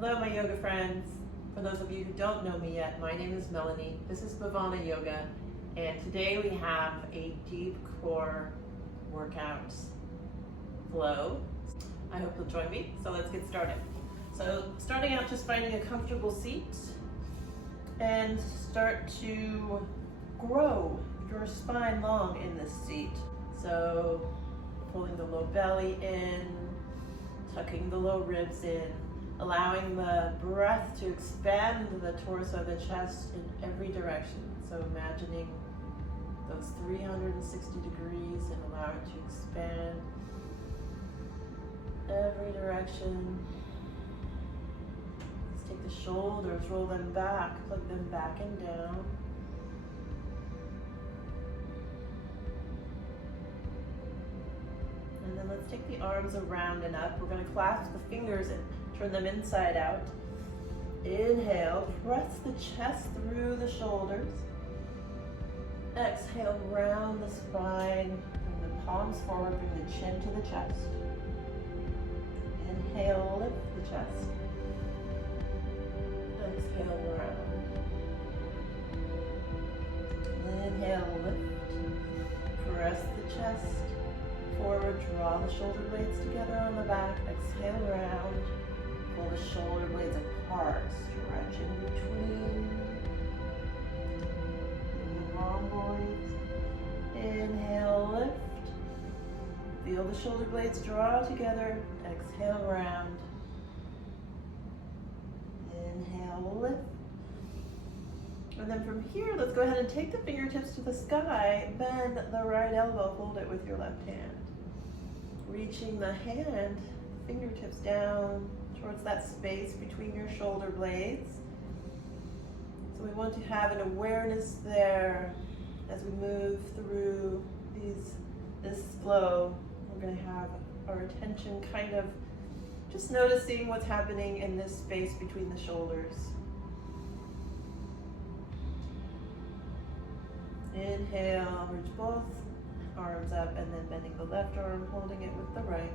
Hello my yoga friends. For those of you who don't know me yet, my name is Melanie. This is Bhavana Yoga, and today we have a deep core workout flow. I hope you'll join me, so let's get started. So starting out, just finding a comfortable seat and start to grow your spine long in this seat. So pulling the low belly in, tucking the low ribs in, allowing the breath to expand the torso, the chest in every direction. So imagining those 360 degrees and allow it to expand every direction. Let's take the shoulders, roll them back, plug them back and down. And then let's take the arms around and up. We're going to clasp the fingers and turn them inside out. Inhale, press the chest through the shoulders. Exhale, round the spine, bring the palms forward, bring the chin to the chest. Inhale, lift the chest. Exhale, round. Inhale, lift. Press the chest forward, draw the shoulder blades together on the back. Exhale, round. Pull the shoulder blades apart, stretch in between the rhomboids. Inhale, lift. Feel the shoulder blades draw together. Exhale, round. Inhale, lift. And then from here, let's go ahead and take the fingertips to the sky. Bend the right elbow, hold it with your left hand. Reaching the hand, fingertips down towards that space between your shoulder blades. So we want to have an awareness there as we move through this flow. We're going to have our attention kind of just noticing what's happening in this space between the shoulders. Inhale, reach both arms up and then bending the left arm, holding it with the right.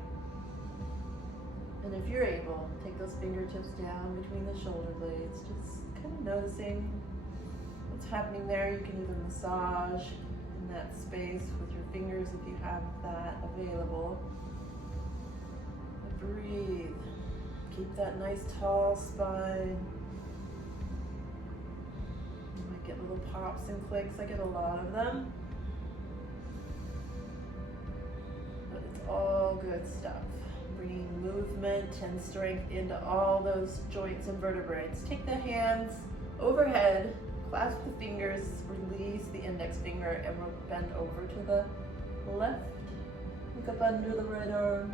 And if you're able, take those fingertips down between the shoulder blades, just kind of noticing what's happening there. You can even massage in that space with your fingers if you have that available. But breathe. Keep that nice tall spine. You might get little pops and clicks. I get a lot of them. But it's all good stuff. Bringing movement and strength into all those joints and vertebrae. Take the hands overhead, clasp the fingers, release the index finger, and we'll bend over to the left. Look up under the right arm.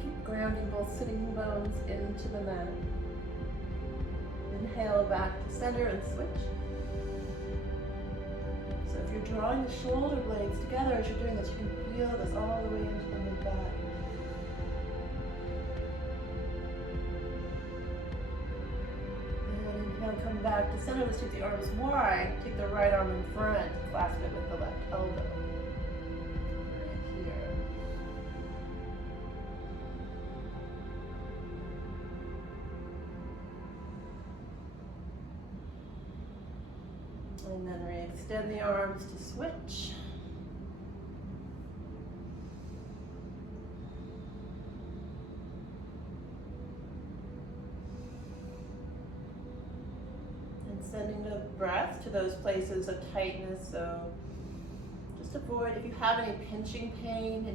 Keep grounding both sitting bones into the mat. Inhale back to center and switch. So if you're drawing the shoulder blades together as you're doing this, you can feel this all the way into the mid-back. Come back to center. Let's take the arms wide. Take the right arm in front. Clasp it with the left elbow. Right here. And then re-extend the arms to switch. Sending the breath to those places of tightness. So just avoid, if you have any pinching pain,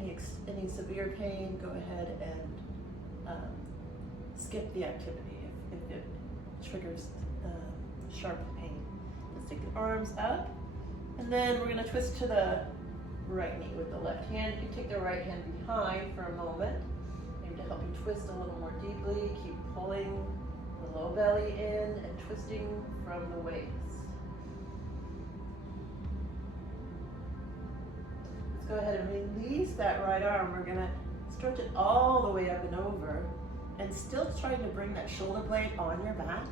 any severe pain, go ahead and skip the activity if it triggers sharp pain. Let's take the arms up, and then we're going to twist to the right knee with the left hand. You can take the right hand behind for a moment, maybe to help you twist a little more deeply. Keep pulling the low belly in and twisting from the waist. Let's go ahead and release that right arm. We're going to stretch it all the way up and over and still trying to bring that shoulder blade on your back.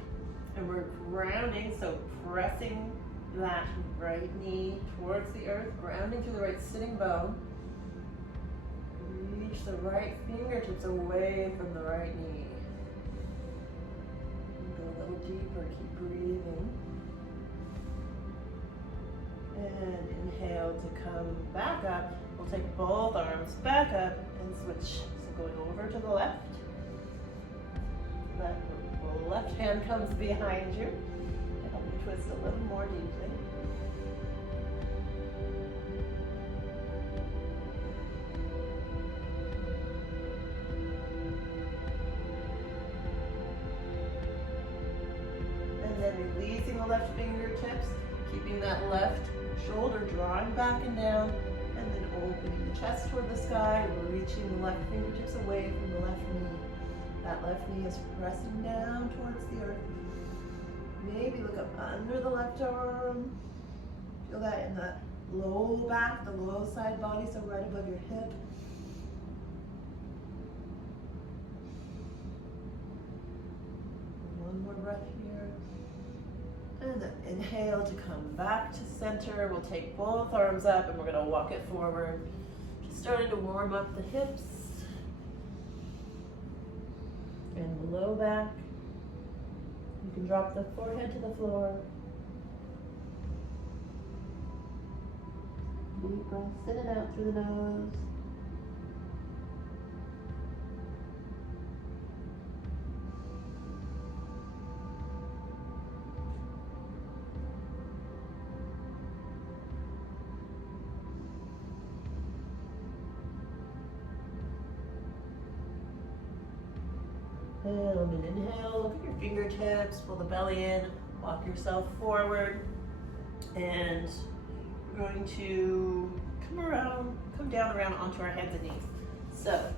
And we're grounding, so pressing that right knee towards the earth, grounding through the right sitting bone. Reach the right fingertips away from the right knee. Go a little deeper, keep breathing. And inhale to come back up. We'll take both arms back up and switch. So going over to the left. Left hand comes behind you. Help you twist a little more deeply. And then releasing the left fingertips, keeping that left shoulder drawing back and down, and then opening the chest toward the sky, reaching the left fingertips away from the left knee. That left knee is pressing down towards the earth. Maybe look up under the left arm. Feel that in the low back, the low side body, so right above your hip. One more breath here. And then inhale to come back to center. We'll take both arms up and we're going to walk it forward. Just starting to warm up the hips. And the low back. You can drop the forehead to the floor. Deep breaths in and out through the nose. And an inhale, look at your fingertips, pull the belly in, walk yourself forward, and we're going to come down around onto our hands and knees. So,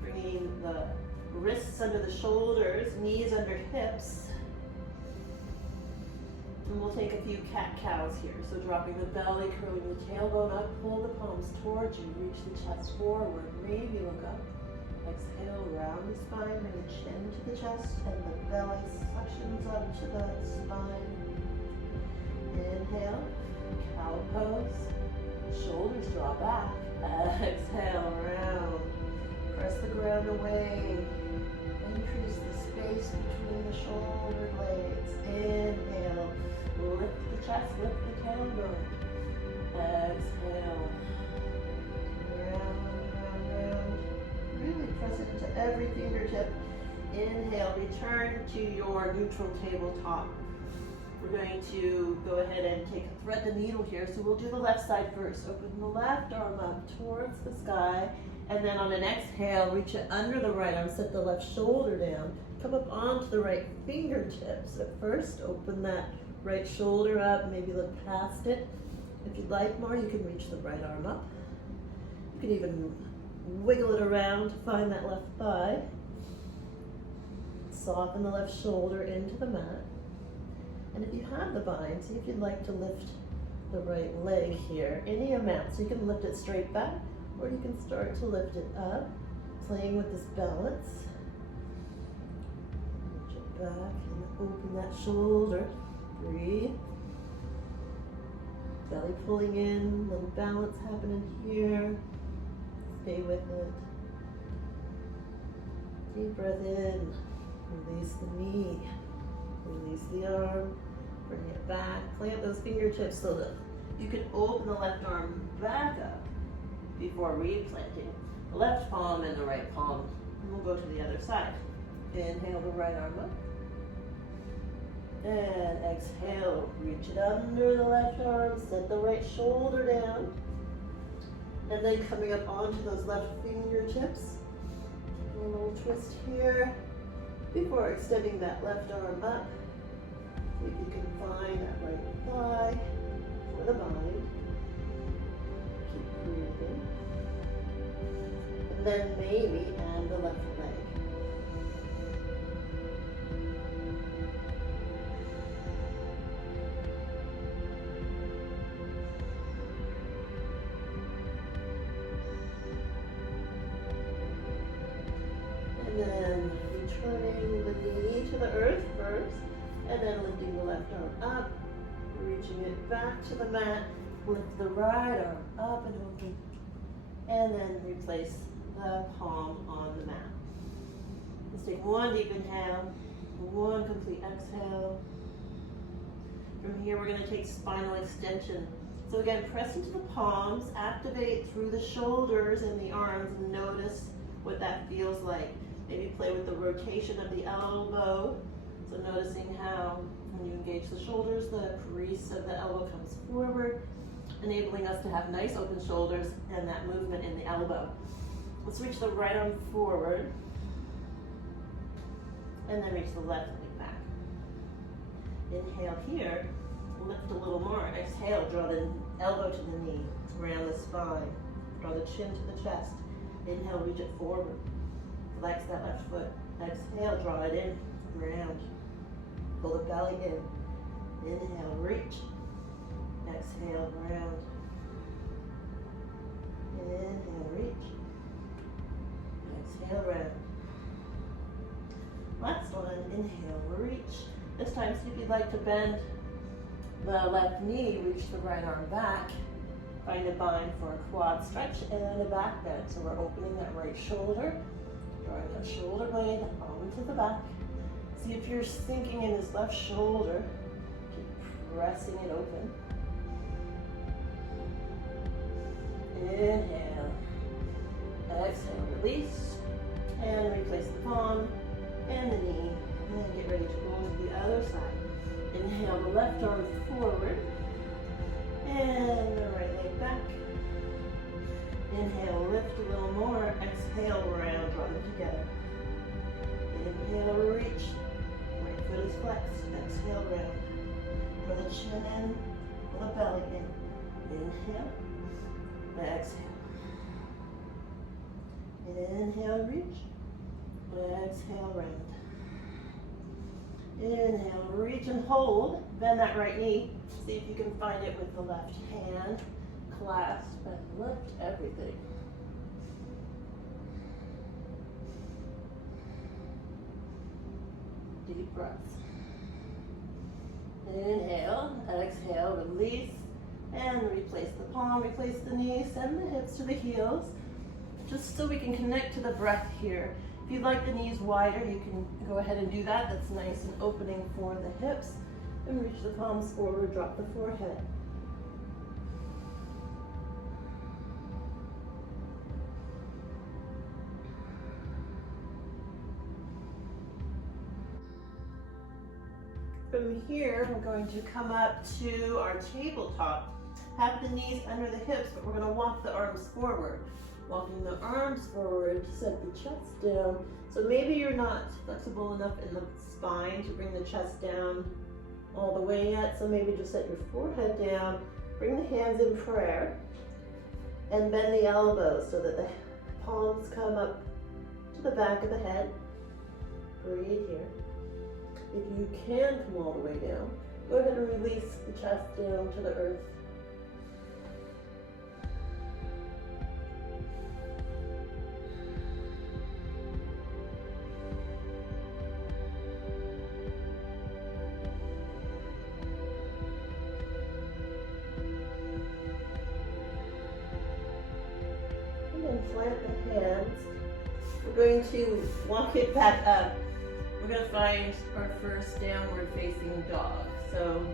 bringing the wrists under the shoulders, knees under hips, and we'll take a few cat-cows here. So dropping the belly, curling the tailbone up, pull the palms towards you, reach the chest forward, maybe look up. Exhale, round the spine, bring the chin to the chest, and the belly suctions up to the spine. Inhale, cow pose, shoulders draw back. Exhale, round. Press the ground away. Increase the space between the shoulder blades. Inhale, lift the chest, lift the tailbone. Exhale, round. Really press into every fingertip. Inhale, return to your neutral tabletop. We're going to go ahead and thread the needle here. So we'll do the left side first. Open the left arm up towards the sky. And then on an exhale, reach it under the right arm. Set the left shoulder down. Come up onto the right fingertips. At first, open that right shoulder up. Maybe look past it. If you'd like more, you can reach the right arm up. You can even wiggle it around to find that left thigh. Soften the left shoulder into the mat. And if you have the bind, see if you'd like to lift the right leg here, any amount. So you can lift it straight back, or you can start to lift it up, playing with this balance. Reach it back and open that shoulder. Breathe. Belly pulling in, little balance happening here. Stay with it. Deep breath in. Release the knee. Release the arm. Bring it back. Plant those fingertips so that you can open the left arm back up before replanting the left palm and the right palm. And we'll go to the other side. Inhale the right arm up. And exhale. Reach it under the left arm. Set the right shoulder down. And then coming up onto those left fingertips. A little twist here before extending that left arm up. See if you can find that right thigh for the bind. Keep breathing. And then maybe add the left leg. And then returning the knee to the earth first, and then lifting the left arm up, reaching it back to the mat, lift the right arm up and open, and then replace the palm on the mat. Let's take one deep inhale, one complete exhale. From here, we're going to take spinal extension. So again, press into the palms, activate through the shoulders and the arms, and notice what that feels like. Maybe play with the rotation of the elbow. So noticing how when you engage the shoulders, the crease of the elbow comes forward, enabling us to have nice open shoulders and that movement in the elbow. Let's reach the right arm forward, and then reach the left leg back. Inhale here, lift a little more. Exhale, draw the elbow to the knee, around the spine. Draw the chin to the chest. Inhale, reach it forward. Flex that left foot. Exhale, draw it in, round. Pull the belly in. Inhale, reach. Exhale, round. Inhale, reach. Exhale, round. Last one, inhale, reach. This time, see if you'd like to bend the left knee, reach the right arm back. Find a bind for a quad stretch and a back bend. So we're opening that right shoulder, drawing that shoulder blade onto the back. See if you're sinking in this left shoulder. Keep pressing it open. Inhale. Exhale, release. And replace the palm and the knee. And then get ready to go to the other side. Inhale the left arm forward. And the right leg back. Inhale, lift a little more. Exhale, round, draw them together. Inhale, reach. Right foot is flexed. Exhale, round. Draw the chin in, pull the belly in. Inhale. Exhale. Inhale, reach. Exhale, round. Inhale, reach and hold. Bend that right knee. See if you can find it with the left hand. Clasp and lift everything. Deep breaths. Inhale, exhale, release, and replace the palm, replace the knee, send the hips to the heels, just so we can connect to the breath here. If you'd like the knees wider, you can go ahead and do that. That's nice and opening for the hips. And reach the palms forward, drop the forehead. From here, we're going to come up to our tabletop. Have the knees under the hips, but we're going to walk the arms forward. Walking the arms forward, set the chest down. So maybe you're not flexible enough in the spine to bring the chest down all the way yet. So maybe just set your forehead down, bring the hands in prayer, and bend the elbows so that the palms come up to the back of the head. Breathe here. If you can come all the way down, go ahead and release the chest down to the earth. Plant the hands. We're going to walk it back up. We're going to find our first downward facing dog. So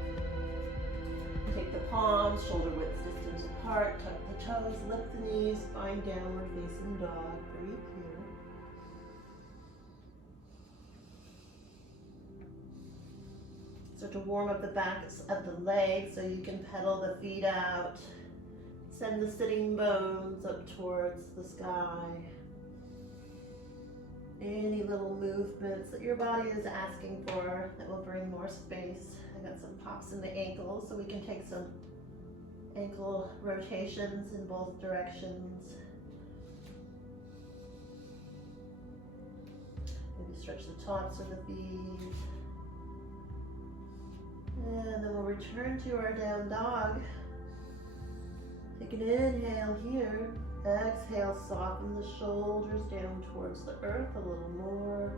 take the palms, shoulder width distance apart, tuck the toes, lift the knees, find downward facing dog. Breathe here. Start to warm up the backs of the legs so you can pedal the feet out. Send the sitting bones up towards the sky. Any little movements that your body is asking for that will bring more space. I got some pops in the ankles, so we can take some ankle rotations in both directions. Maybe stretch the tops of the feet. And then we'll return to our down dog. Take an inhale here. Exhale, soften the shoulders down towards the earth a little more.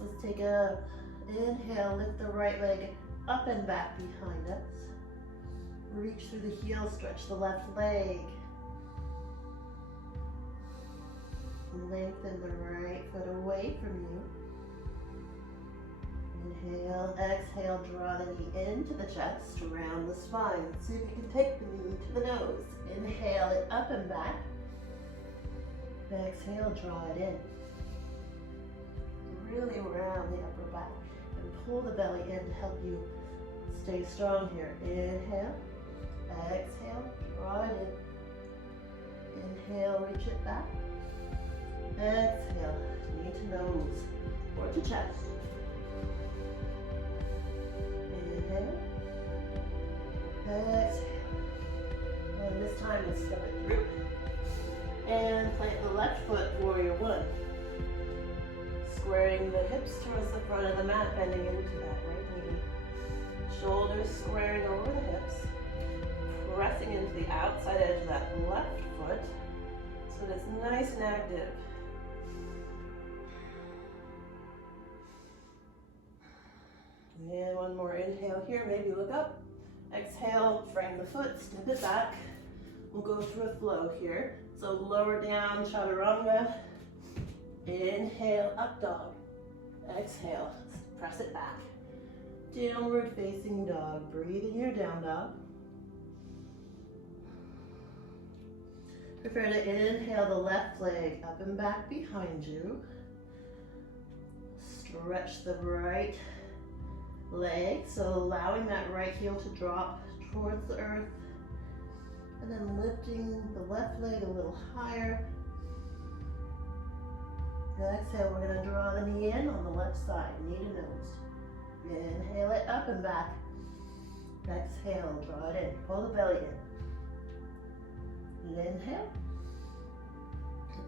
Let's take a inhale, lift the right leg up and back behind us. Reach through the heel, stretch the left leg. Lengthen the right foot away from you. Inhale, exhale, draw the knee into the chest, around the spine. See if you can take the knee to the nose. Inhale it up and back. Exhale, draw it in. Really round the upper back and pull the belly in to help you stay strong here. Inhale, exhale, draw it in. Inhale, reach it back. Exhale, knee to nose or to chest. Inhale, exhale. And this time we step it through. And plant the left foot, warrior one. Squaring the hips towards the front of the mat, bending into that right knee. Shoulders squaring over the hips. Pressing into the outside edge of that left foot so that it's nice and active. And one more inhale here, maybe look up. Exhale, frame the foot, step it back. We'll go through a flow here. So lower down, chaturanga. Inhale, up dog. Exhale, press it back. Downward facing dog. Breathe in your down dog. Prefer to inhale the left leg up and back behind you. Stretch the right leg, so allowing that right heel to drop towards the earth. And then lifting the left leg a little higher. Exhale, we're going to draw the knee in on the left side, knee to nose. Inhale it up and back. Exhale, draw it in. Pull the belly in. Inhale.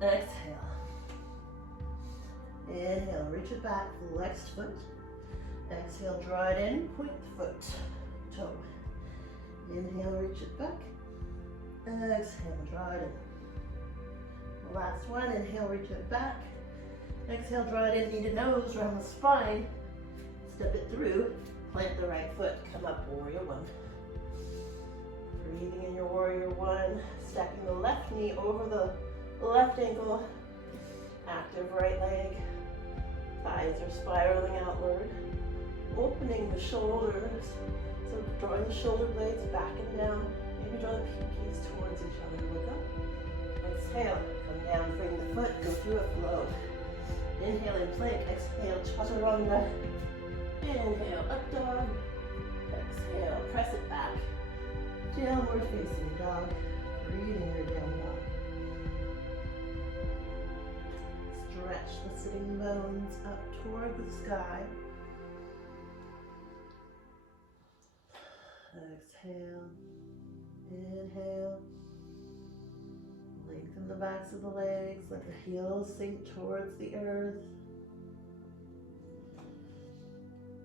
Exhale. Inhale, reach it back, flexed foot. Exhale, draw it in, point the foot, toe. Inhale, reach it back. Exhale, draw it in. Last one, inhale, reach it back. Exhale, draw it in, knee to nose, around the spine. Step it through, plant the right foot, come up, warrior one. Breathing in your warrior one, stacking the left knee over the left ankle. Active right leg. Thighs are spiraling outward. Opening the shoulders. So drawing the shoulder blades back and down. Maybe draw the pinkies towards each other. Look up. Exhale. Come down, bring the foot, go through a flow. Inhale in plank. Exhale, chaturanga. Inhale, up dog. Exhale, press it back. Downward facing dog. Breathing your down dog. Stretch the sitting bones up toward the sky. Exhale. Inhale. Lengthen the backs of the legs. Let the heels sink towards the earth.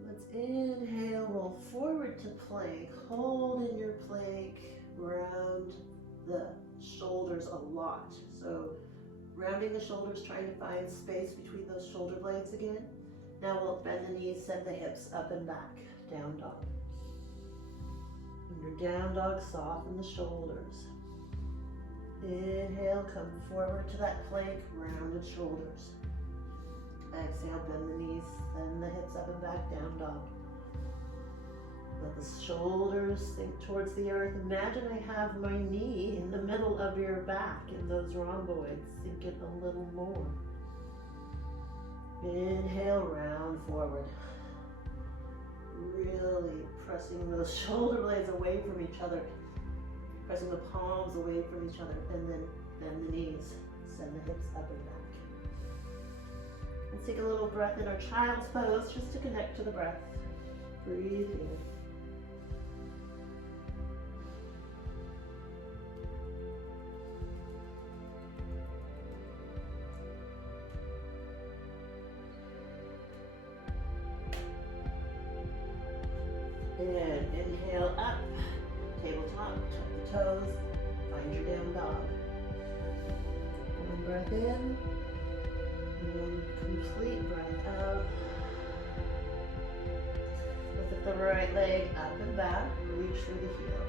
Let's inhale, roll forward to plank. Hold in your plank. Round the shoulders a lot. So rounding the shoulders, trying to find space between those shoulder blades again. Now we'll bend the knees, send the hips up and back. Down dog. In your down dog, soften the shoulders. Inhale, come forward to that plank, rounded shoulders. Exhale, bend the knees, send the hips up and back, down dog. Let the shoulders sink towards the earth. Imagine I have my knee in the middle of your back in those rhomboids. Sink it a little more. Inhale, round forward. Really pressing those shoulder blades away from each other. Pressing the palms away from each other. And then bend the knees. Send the hips up and back. Let's take a little breath in our child's pose just to connect to the breath. Breathe in. And inhale up, tabletop, tuck the toes, find your down dog. One breath in, one complete breath out. Lift the right leg up and back, reach through the heel.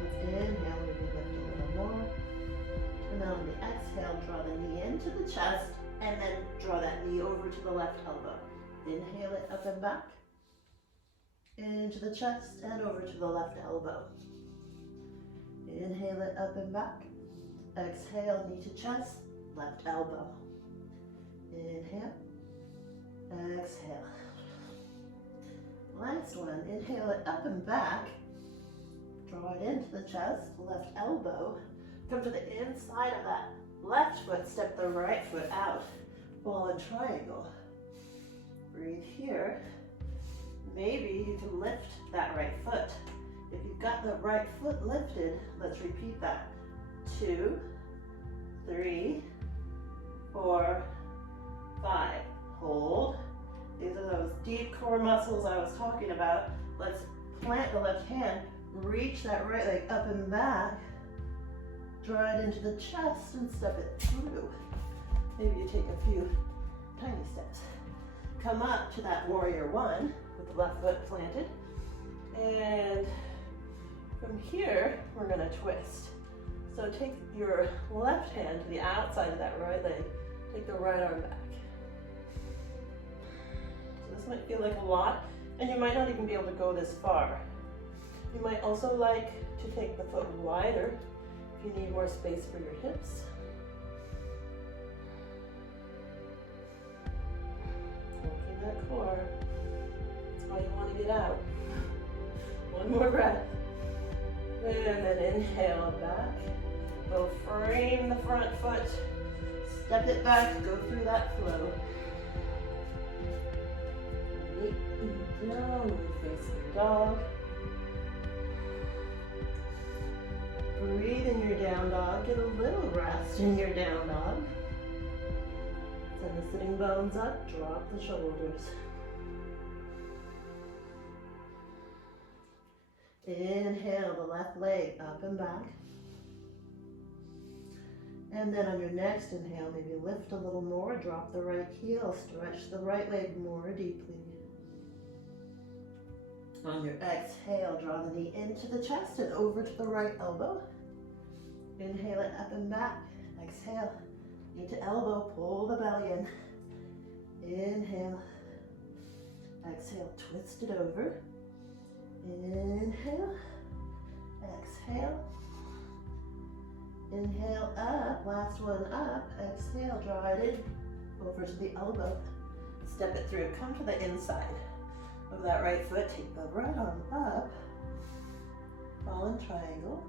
Let's inhale, moving into the chest, and then draw that knee over to the left elbow. Inhale it up and back, into the chest and over to the left elbow. Inhale it up and back. Exhale, knee to chest, left elbow. Inhale, exhale. Last one, inhale it up and back. Draw it into the chest, left elbow. Come to the inside of that left foot, step the right foot out. Ball and triangle. Breathe here. Maybe you can lift that right foot. If you've got the right foot lifted, let's repeat that. 2, 3, 4, 5. Hold. These are those deep core muscles I was talking about. Let's plant the left hand, reach that right leg up and back, draw it into the chest and step it through. Maybe you take a few tiny steps. Come up to that warrior one with the left foot planted. And from here, we're gonna twist. So take your left hand to the outside of that right leg. Take the right arm back. So this might feel like a lot, and you might not even be able to go this far. You might also like to take the foot wider if you need more space for your hips. Working that core. That's why you want to get out. One more breath. And then inhale back. We'll frame the front foot. Step it back, go through that flow. Knee down, facing dog. Breathe in your down dog. Get a little rest in your down dog. Send the sitting bones up, drop the shoulders. Inhale the left leg up and back. And then on your next inhale, maybe lift a little more, drop the right heel, stretch the right leg more deeply. On your exhale, draw the knee into the chest and over to the right elbow. Inhale it up and back. Exhale, knee to elbow, pull the belly in. Inhale. Exhale, twist it over. Inhale. Exhale. Inhale up, last one up. Exhale, draw it in, over to the elbow. Step it through, come to the inside of that right foot. Take the right arm up, ball and triangle.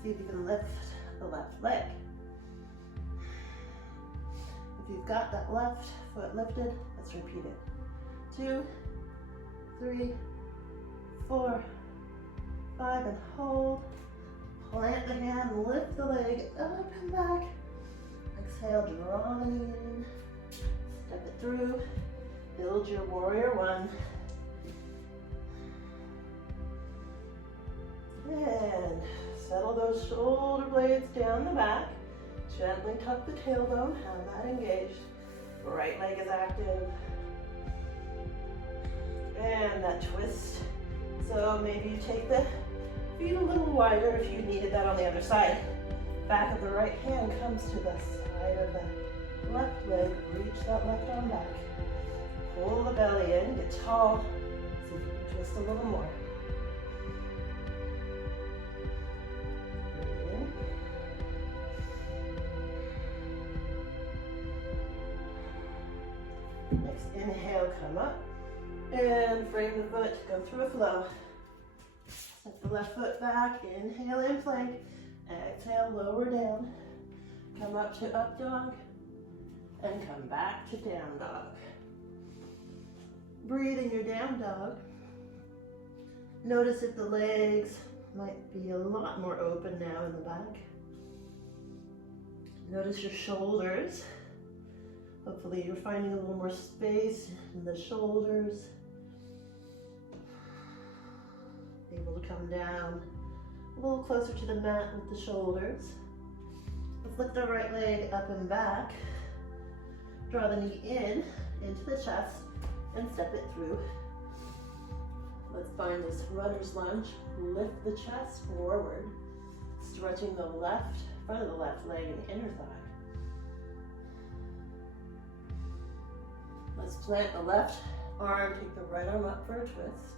See if you can lift the left leg. If you've got that left foot lifted, let's repeat it. 2, 3, 4, 5, and hold. Plant the hand, lift the leg up and back. Exhale, draw the knee in. Step it through. Build your warrior one. And settle those shoulder blades down the back. Gently tuck the tailbone, have that engaged. Right leg is active. And that twist. So maybe you take the feet a little wider if you needed that on the other side. Back of the right hand comes to the side of the left leg. Reach that left arm back. Pull the belly in, get tall. See if you can twist a little more. Next inhale, come up and frame the foot, go through a flow. Step the left foot back, inhale in plank, exhale, lower down. Come up to up dog and come back to down dog. Breathe in your down dog. Notice if the legs might be a lot more open now in the back. Notice your shoulders. Hopefully you're finding a little more space in the shoulders. Able to come down a little closer to the mat with the shoulders. Let's lift the right leg up and back. Draw the knee in, into the chest, and step it through. Let's find this runner's lunge. Lift the chest forward, stretching the left front of the left leg and the inner thigh. Let's plant the left arm, take the right arm up for a twist.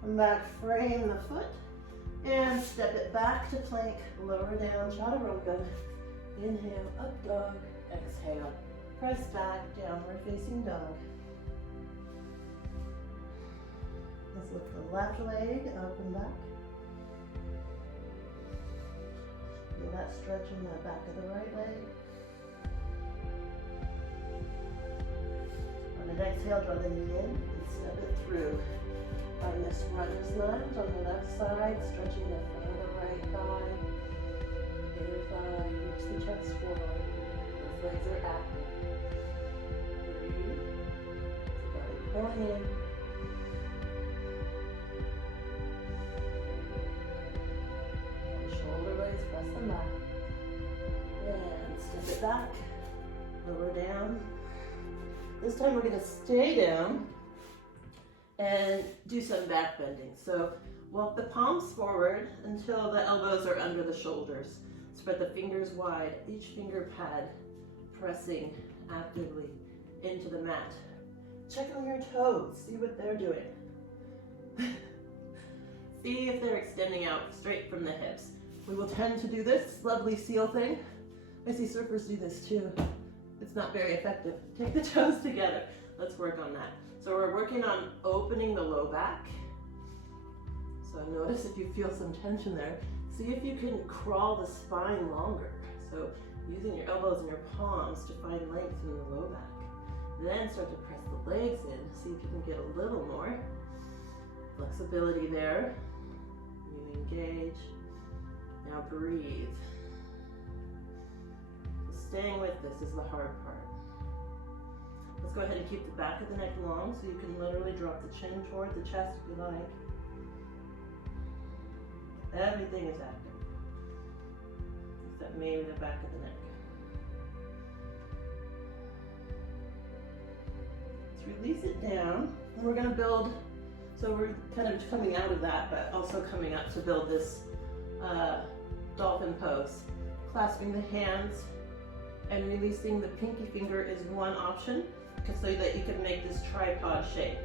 Come back, frame the foot, and step it back to plank, lower down, chaturanga. Inhale, up dog, exhale. Press back, downward facing dog. Let's lift the left leg up and back. Feel that stretch in the back of the right leg. On the exhale, draw the knee in and step it through. Find this runner's lunge on the left side, stretching the front of the right thigh, inner thigh, reach the chest forward. Those legs are active. Breathe. Belly pulling in. Shoulder blades, press them back. And step it back. Lower down. This time we're going to stay down and do some back bending. So walk the palms forward until the elbows are under the shoulders. Spread the fingers wide, each finger pad pressing actively into the mat. Check on your toes, see what they're doing. See if they're extending out straight from the hips. We will tend to do this lovely seal thing. I see surfers do this too. It's not very effective. Take the toes together. Let's work on that. So we're working on opening the low back. So notice if you feel some tension there. See if you can crawl the spine longer. So using your elbows and your palms to find length in the low back. Then start to press the legs in. See if you can get a little more flexibility there. You engage. Now breathe. So staying with this is the hard part. Let's go ahead and keep the back of the neck long so you can literally drop the chin toward the chest if you like. Everything is active, except maybe the back of the neck. Let's release it down, and we're going to build, so we're kind of coming out of that, but also coming up to build this dolphin pose. Clasping the hands and releasing the pinky finger is one option, so that you can make this tripod shape.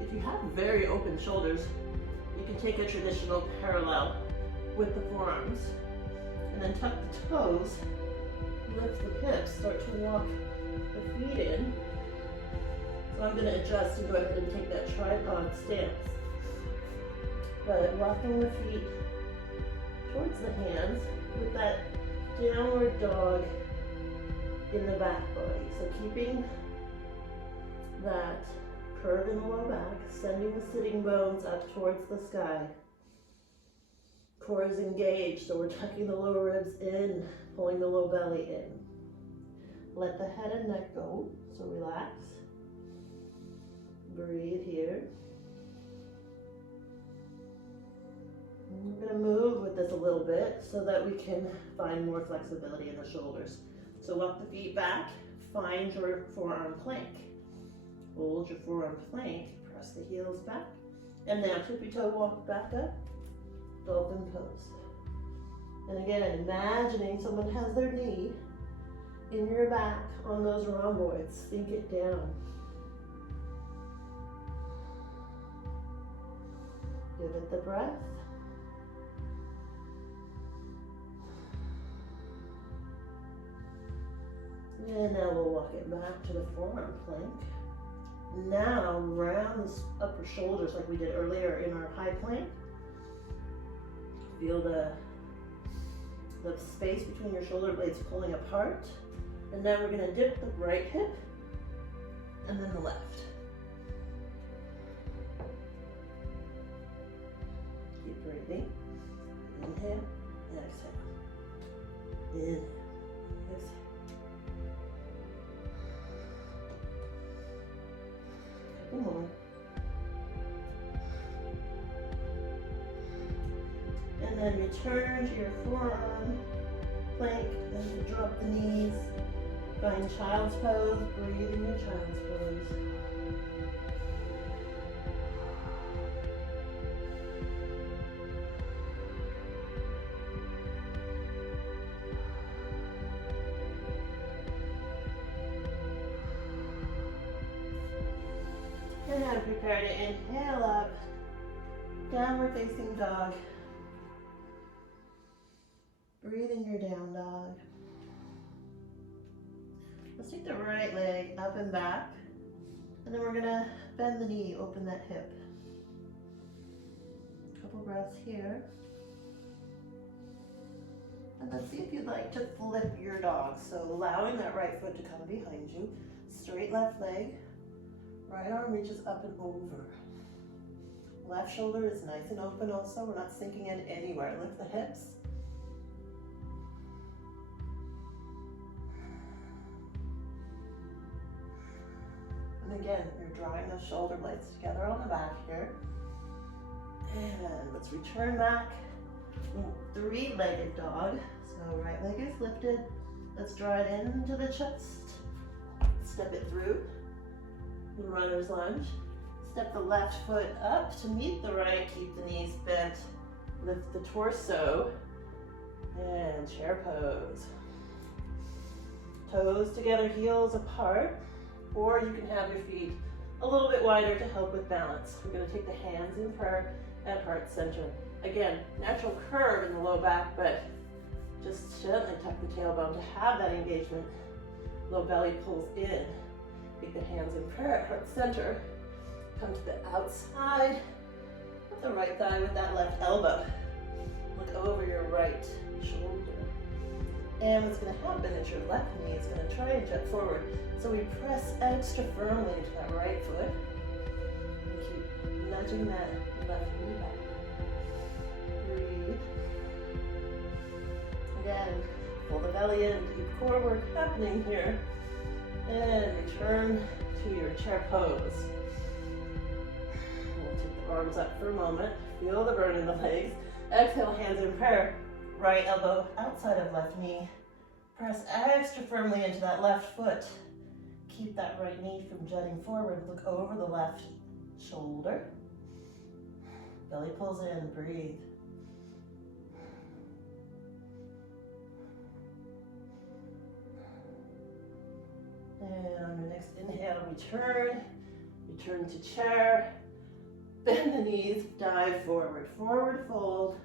If you have very open shoulders, you can take a traditional parallel with the forearms and then tuck the toes, lift the hips, start to walk the feet in. So I'm going to adjust and go ahead and take that tripod stance. But walking the feet towards the hands with that downward dog in the back body. So keeping that curve in the low back, sending the sitting bones up towards the sky. Core is engaged, so we're tucking the lower ribs in, pulling the low belly in. Let the head and neck go, so relax. Breathe here. And we're going to move with this a little bit so that we can find more flexibility in the shoulders. So walk the feet back, find your forearm plank. Hold your forearm plank, press the heels back, and now tippy toe walk back up, dolphin pose. And again, imagining someone has their knee in your back on those rhomboids. Sink it down. Give it the breath. And now we'll walk it back to the forearm plank. Now round the upper shoulders like we did earlier in our high plank. Feel the space between your shoulder blades pulling apart. And now we're going to dip the right hip and then the left. Keep breathing. Inhale and exhale. Inhale. Exhale. Couple more. And then return to your forearm plank, then you drop the knees, find child's pose, breathe in your child's pose. And prepare to inhale up. Downward facing dog. Breathing your down dog. Let's take the right leg up and back. And then we're gonna bend the knee, open that hip. Couple breaths here. And then see if you'd like to flip your dog. So allowing that right foot to come behind you. Straight left leg. Right arm reaches up and over. Left shoulder is nice and open also. We're not sinking in anywhere. Lift the hips. And again, you're drawing those shoulder blades together on the back here. And let's return back. Three-legged dog. So right leg is lifted. Let's draw it into the chest. Step it through. Runner's lunge. Step the left foot up to meet the right. Keep the knees bent. Lift the torso. And chair pose. Toes together, heels apart. Or you can have your feet a little bit wider to help with balance. We're going to take the hands in prayer at heart center. Again, natural curve in the low back, but just gently tuck the tailbone to have that engagement. Low belly pulls in. Take the hands in prayer at heart center. Come to the outside of the right thigh with that left elbow. Look over your right shoulder. And what's going to happen is your left knee is going to try and jump forward. So we press extra firmly into that right foot. And keep nudging that left knee back. Breathe. Again, pull the belly in, deep core work happening here. And return to your chair pose. We'll take the arms up for a moment. Feel the burn in the legs. Exhale, hands in prayer. Right elbow outside of left knee. Press extra firmly into that left foot. Keep that right knee from jutting forward. Look over the left shoulder. Belly pulls in, breathe. And on your next inhale, return to chair. Bend the knees, dive forward, forward fold.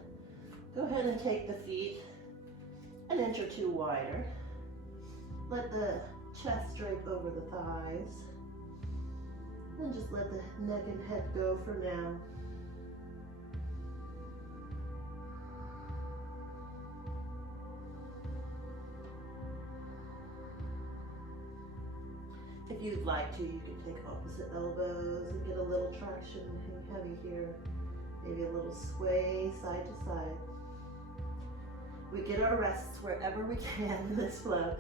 Go ahead and take the feet an inch or two wider. Let the chest drape over the thighs. And just let the neck and head go for now. If you'd like to, you can take opposite elbows and get a little traction heavy here. Maybe a little sway side to side. We get our rests wherever we can in this flow.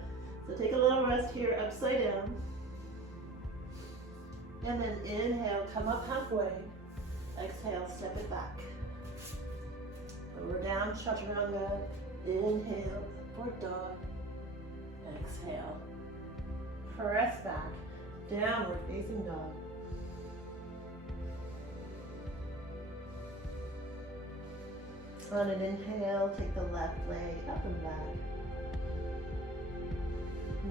So take a little rest here, upside down. And then inhale, come up halfway. Exhale, step it back. Lower down, chaturanga. Inhale, upward dog. Exhale. Press back, downward facing dog. On an inhale, take the left leg up and back.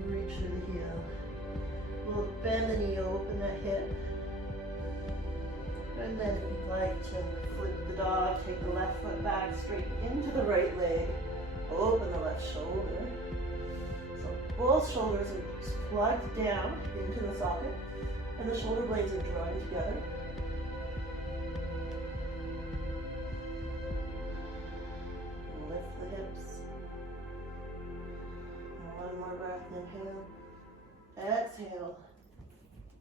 Reach through the heel. We'll bend the knee, open that hip. And then if you'd like to flip the dog, take the left foot back, straighten into the right leg. Open the left shoulder. So both shoulders are plugged down into the socket, and the shoulder blades are drawing together. Lift the hips. One more breath, inhale. Exhale.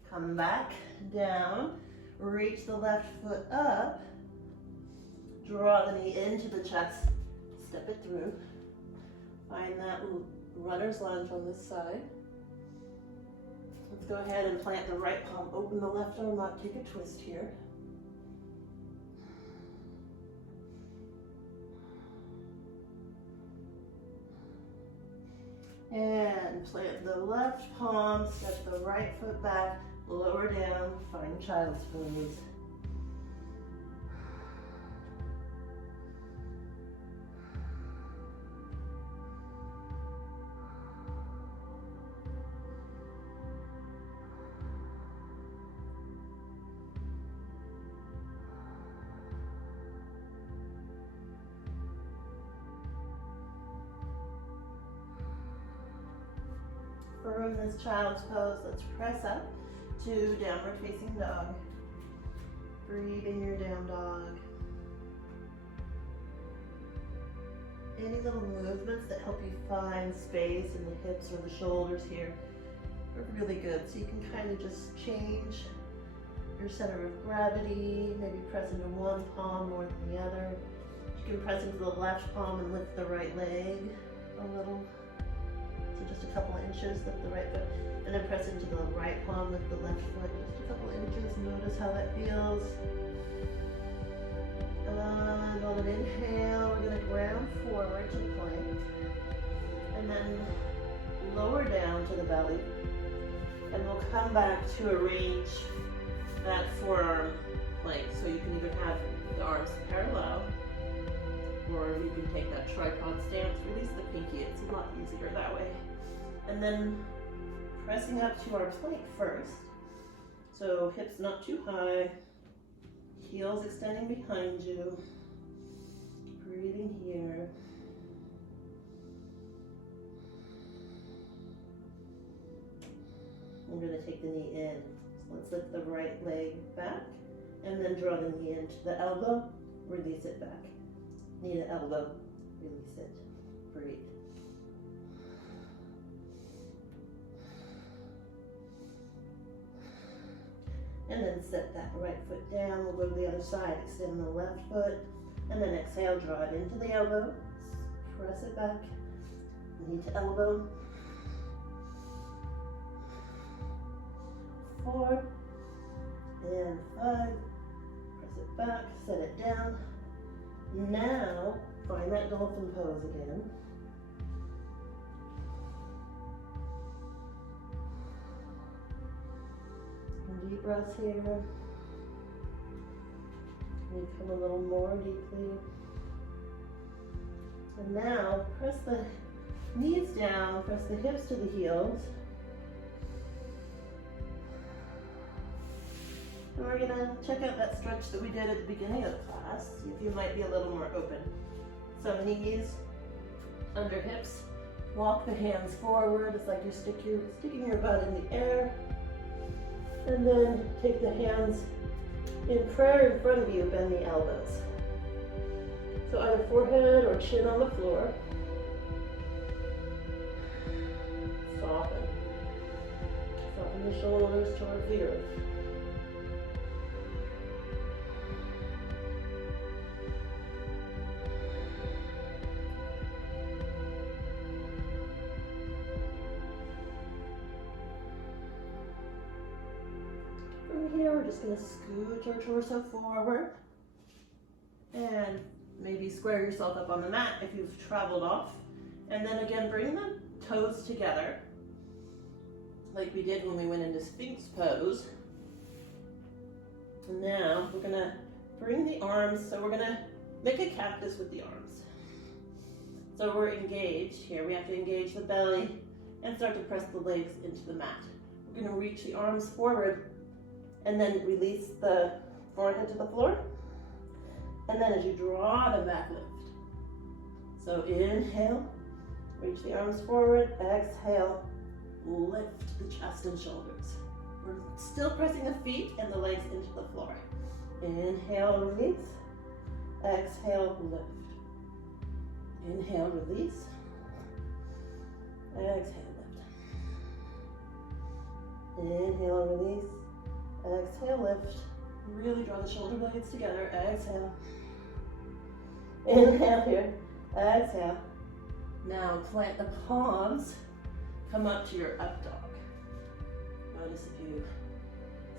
Come back down. Reach the left foot up. Draw the knee into the chest. Step it through. Find that runner's lunge on this side. Let's go ahead and plant the right palm. Open the left arm up. Take a twist here. And plant the left palm. Step the right foot back. Lower down. Find child's pose. From this child's pose, let's press up to downward facing dog. Breathe in your down dog. Any little movements that help you find space in the hips or the shoulders here are really good. So you can kind of just change your center of gravity, maybe press into one palm more than the other. You can press into the left palm and lift the right leg a little. So just a couple of inches, lift the right foot, and then press into the right palm, lift the left foot, just a couple of inches. Notice how that feels. And on an inhale, we're going to ground forward to plank, and then lower down to the belly, and we'll come back to arrange that forearm plank. So you can either have the arms parallel, or you can take that tripod stance, release the pinky, it's a lot easier that way. And then pressing up to our plank first. So hips not too high, heels extending behind you, breathing here. I'm going to take the knee in. So let's lift the right leg back and then draw the knee into the elbow, release it back. Knee to elbow, release it, breathe. And then set that right foot down. We'll go to the other side, extend the left foot, and then exhale, draw it into the elbow, press it back, knee to elbow. 4 and 5, press it back, set it down. Now, find that dolphin pose again. And deep breaths here. You come a little more deeply. And now, press the knees down, press the hips to the heels. And we're going to check out that stretch that we did at the beginning of class, see if you might be a little more open. So knees under hips, walk the hands forward. It's like you're sticking your butt in the air. And then take the hands in prayer in front of you, bend the elbows. So either forehead or chin on the floor. Soften. Soften the shoulders towards the earth. Here, we're just going to scoot our torso forward and maybe square yourself up on the mat if you've traveled off. And then again, bring the toes together like we did when we went into Sphinx pose. And now we're going to bring the arms, so we're going to make a cactus with the arms. So we're engaged here. We have to engage the belly and start to press the legs into the mat. We're going to reach the arms forward and then release the forehead to the floor. And then as you draw them back, lift. So inhale, reach the arms forward, exhale, lift the chest and shoulders. We're still pressing the feet and the legs into the floor. Inhale, release, exhale, lift. Inhale, release, exhale, lift. Inhale, release, exhale, lift. Really draw the shoulder blades together. Exhale. Inhale here. Exhale. Now plant the palms. Come up to your up dog. Notice if you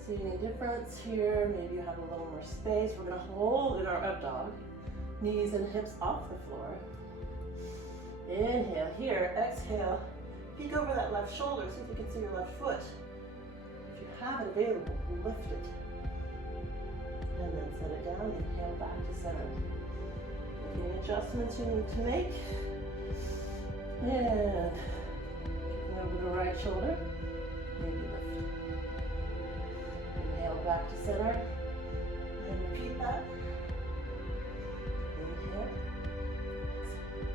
see any difference here. Maybe you have a little more space. We're going to hold in our up dog. Knees and hips off the floor. Inhale here. Exhale. Peek over that left shoulder. See if you can see your left foot. If you have it available, lift it. And then set it down, inhale back to center. Any adjustments you need to make. And kicking over the right shoulder, maybe lift. Inhale back to center. And repeat that. Inhale. Exhale.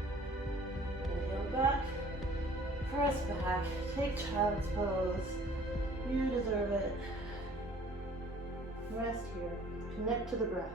Inhale back. Press back, take child's pose. You deserve it. Rest here, connect to the breath.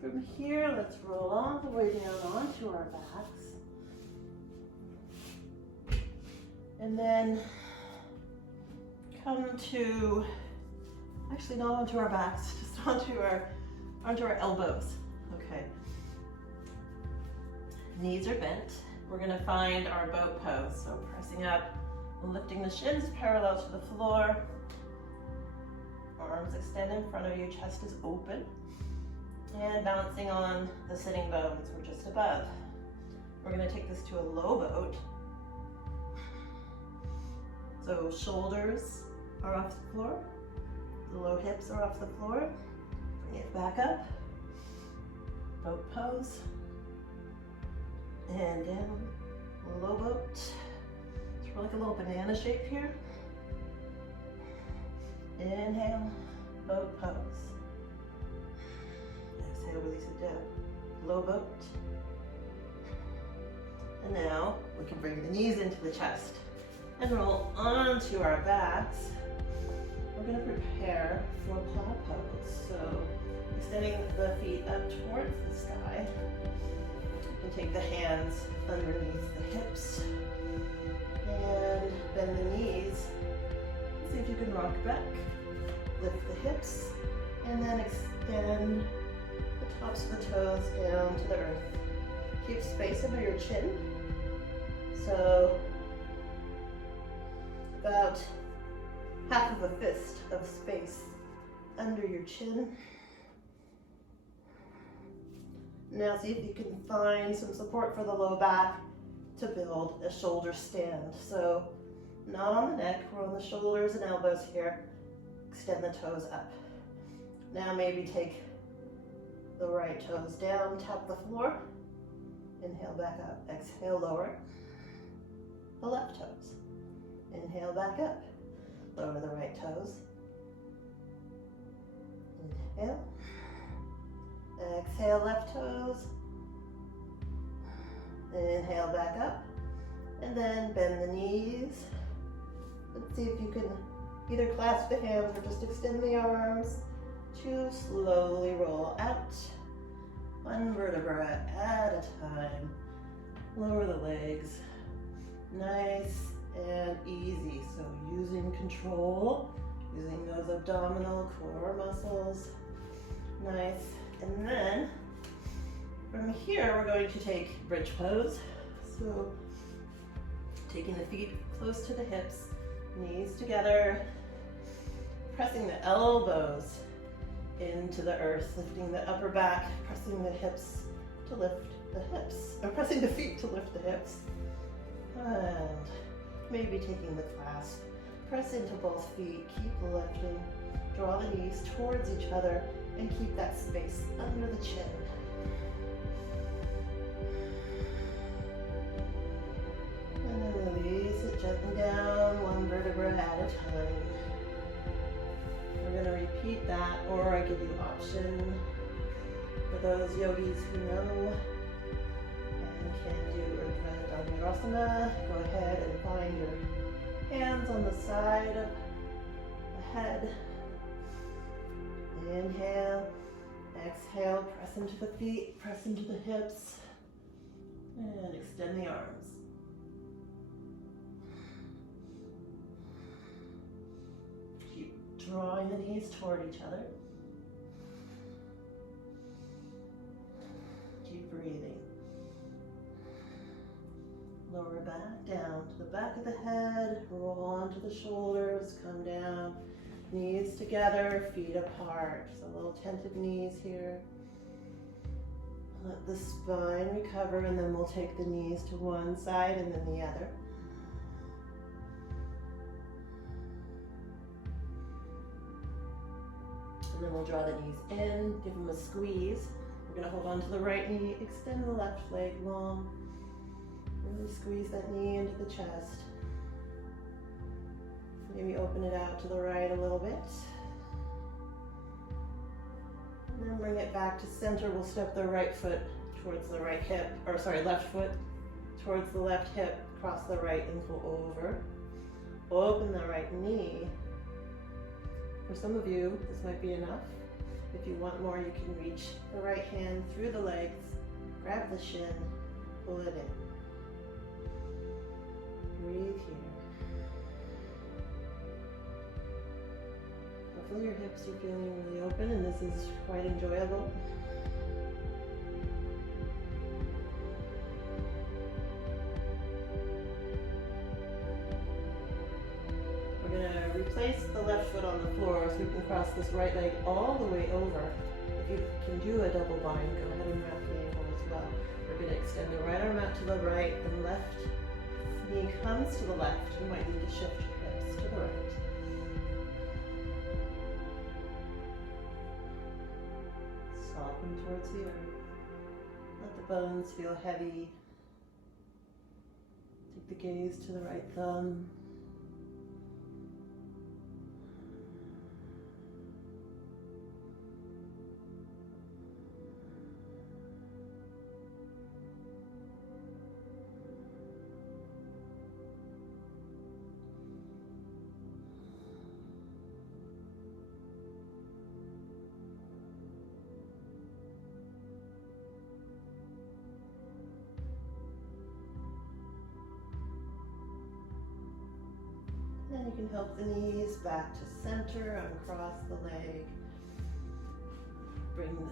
From here, let's roll all the way down onto our backs. And then come to, actually not onto our backs, just onto our elbows. Okay. Knees are bent. We're gonna find our boat pose. So pressing up and lifting the shins parallel to the floor. Arms extend in front of you, chest is open. And balancing on the sitting bones, we're just above. We're gonna take this to a low boat. So shoulders are off the floor, the low hips are off the floor. Bring it back up, boat pose. And down, low boat. It's like a little banana shape here. Inhale, boat pose. Exhale, release it down. Low boat. And now we can bring the knees into the chest and roll onto our backs. We're going to prepare for plow pose. So extending the feet up towards the sky. You can take the hands underneath the hips and bend the knees. See if you can rock back. Lift the hips and then extend the tops of the toes down to the earth. Keep space under your chin. So about half of a fist of space under your chin. Now see if you can find some support for the low back to build a shoulder stand. So not on the neck, we're on the shoulders and elbows here. Extend the toes up. Now maybe take the right toes down, tap the floor. Inhale back up, exhale lower the left toes. Inhale back up, lower the right toes. Inhale, exhale left toes. Inhale back up, and then bend the knees. Let's see if you can either clasp the hands or just extend the arms to slowly roll out. One vertebra at a time. Lower the legs. Nice and easy. So using control, using those abdominal core muscles. Nice. And then from here, we're going to take bridge pose. So taking the feet close to the hips, knees together, pressing the elbows into the earth, lifting the upper back, pressing the hips to lift the hips, or pressing the feet to lift the hips. And maybe taking the clasp. Press into both feet, keep lifting. Draw the knees towards each other and keep that space under the chin. And then release it gently down, one vertebra at a time. We're going to repeat that, or I give you option for those yogis who know and can do Urdhva Dhanurasana. Go ahead and find your hands on the side of the head. Inhale, exhale, press into the feet, press into the hips, and extend the arms. Keep drawing the knees toward each other. Keep breathing. Lower back down to the back of the head, roll onto the shoulders, come down. Knees together, feet apart. So little tented knees here. Let the spine recover, and then we'll take the knees to one side and then the other. And then we'll draw the knees in, give them a squeeze. We're gonna hold on to the right knee, extend the left leg long. Really squeeze that knee into the chest. Maybe open it out to the right a little bit. And then bring it back to center. We'll step the right foot towards the right hip, or sorry, left foot towards the left hip, cross the right ankle over. Open the right knee. For some of you, this might be enough. If you want more, you can reach the right hand through the legs, grab the shin, pull it in. Breathe here. Hopefully your hips are feeling really open and this is quite enjoyable. We're going to replace the left foot on the floor so we can cross this right leg all the way over. If you can do a double bind, go ahead and wrap the ankle as well. We're going to extend the right arm out to the right and left knee comes to the left. You might need to shift your hips to the right. Soften towards the earth. Let the bones feel heavy. Take the gaze to the right thumb. Then you can help the knees back to center, uncross the leg. Bring the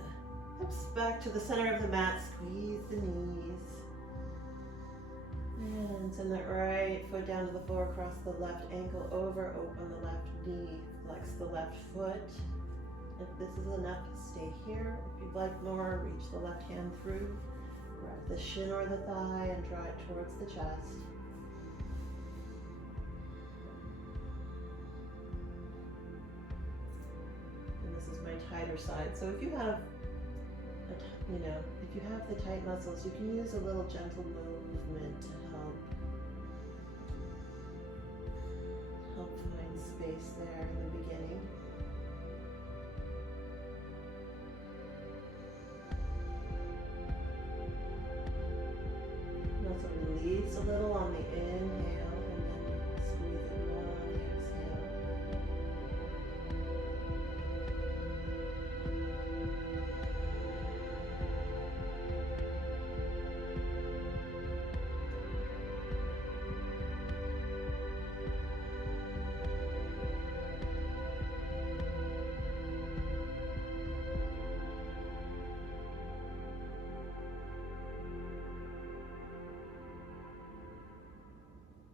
hips back to the center of the mat, squeeze the knees. And send that right foot down to the floor, cross the left ankle over, open the left knee, flex the left foot. If this is enough, stay here. If you'd like more, reach the left hand through, grab the shin or the thigh and draw it towards the chest. Tighter side. So if you have, if you have the tight muscles, you can use a little gentle movement to help find space there in the beginning. And also release a little on the inhale and then squeeze it more on the exhale.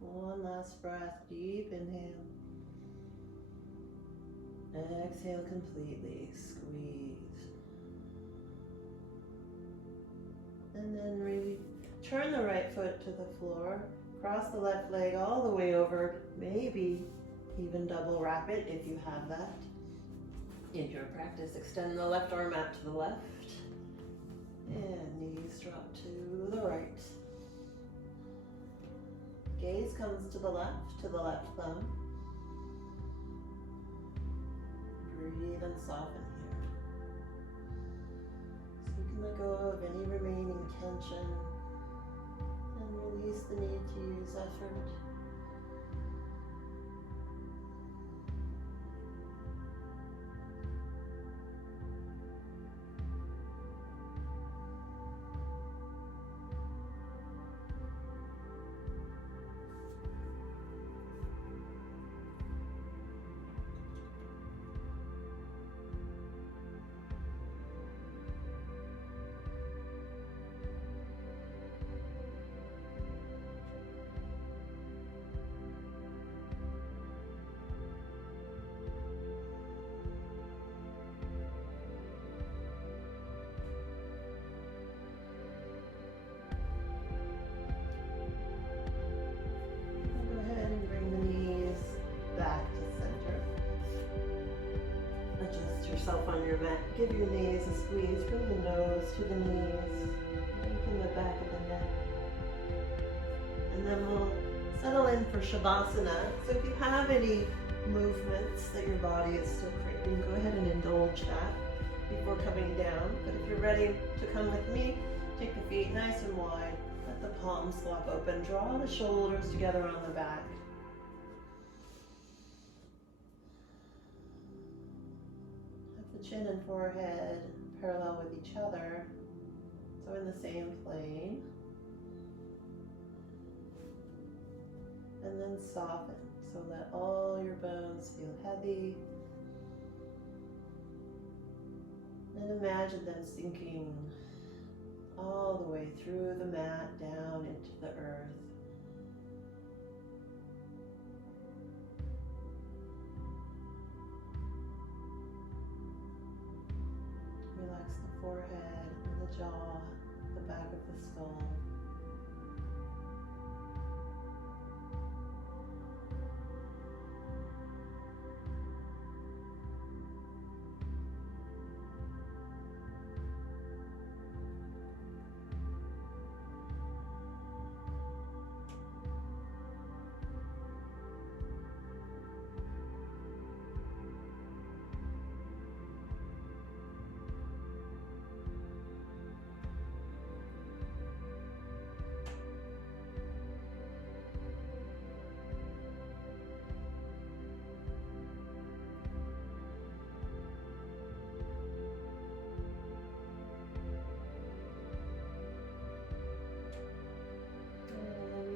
One last breath, deep inhale. Exhale completely, squeeze. And then really turn the right foot to the floor, cross the left leg all the way over, maybe even double wrap it if you have that in your practice. Extend the left arm out to the left, and knees drop to the right. Gaze comes to the left thumb. Breathe and soften here. So you can let go of any remaining tension and release the need to use effort. your mat. Give your knees a squeeze. Bring the nose to the knees. Lengthen the back of the neck. And then we'll settle in for Shavasana. So if you have any movements that your body is still craving, go ahead and indulge that before coming down. But if you're ready to come with me, take the feet nice and wide. Let the palms flop open. Draw the shoulders together on the back. Have the chin and forehead parallel with each other, so in the same plane. And then soften. So let all your bones feel heavy. And imagine them sinking all the way through the mat, down into the earth. Relax the forehead and the jaw, the back of the skull.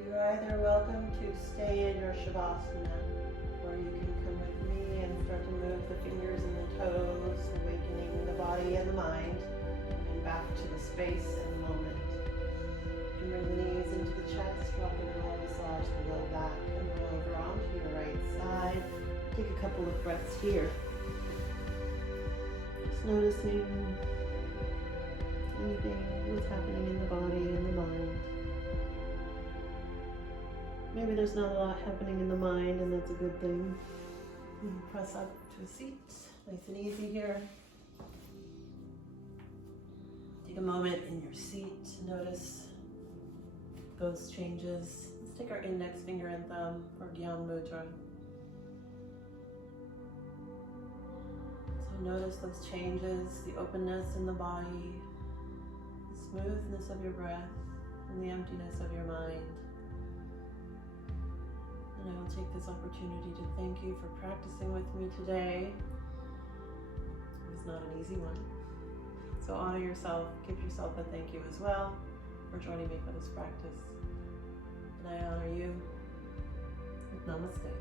You're either welcome to stay in your Shavasana, or you can come with me and start to move the fingers and the toes, awakening the body and the mind, and back to the space and the moment. You can bring the knees into the chest, rock and roll, massage the low back, and roll over onto your right side. Take a couple of breaths here. Just noticing anything, what's happening in the body and the mind. Maybe there's not a lot happening in the mind, and that's a good thing. You can press up to a seat, nice and easy here. Take a moment in your seat, notice those changes. Let's take our index finger and thumb for Gyan Mudra. So notice those changes, the openness in the body, the smoothness of your breath, and the emptiness of your mind. And I will take this opportunity to thank you for practicing with me today. It was not an easy one. So honor yourself, give yourself a thank you as well for joining me for this practice. And I honor you with Namaste.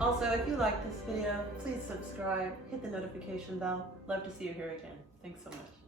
Also, if you like this video, please subscribe, hit the notification bell. Love to see you here again. Thanks so much.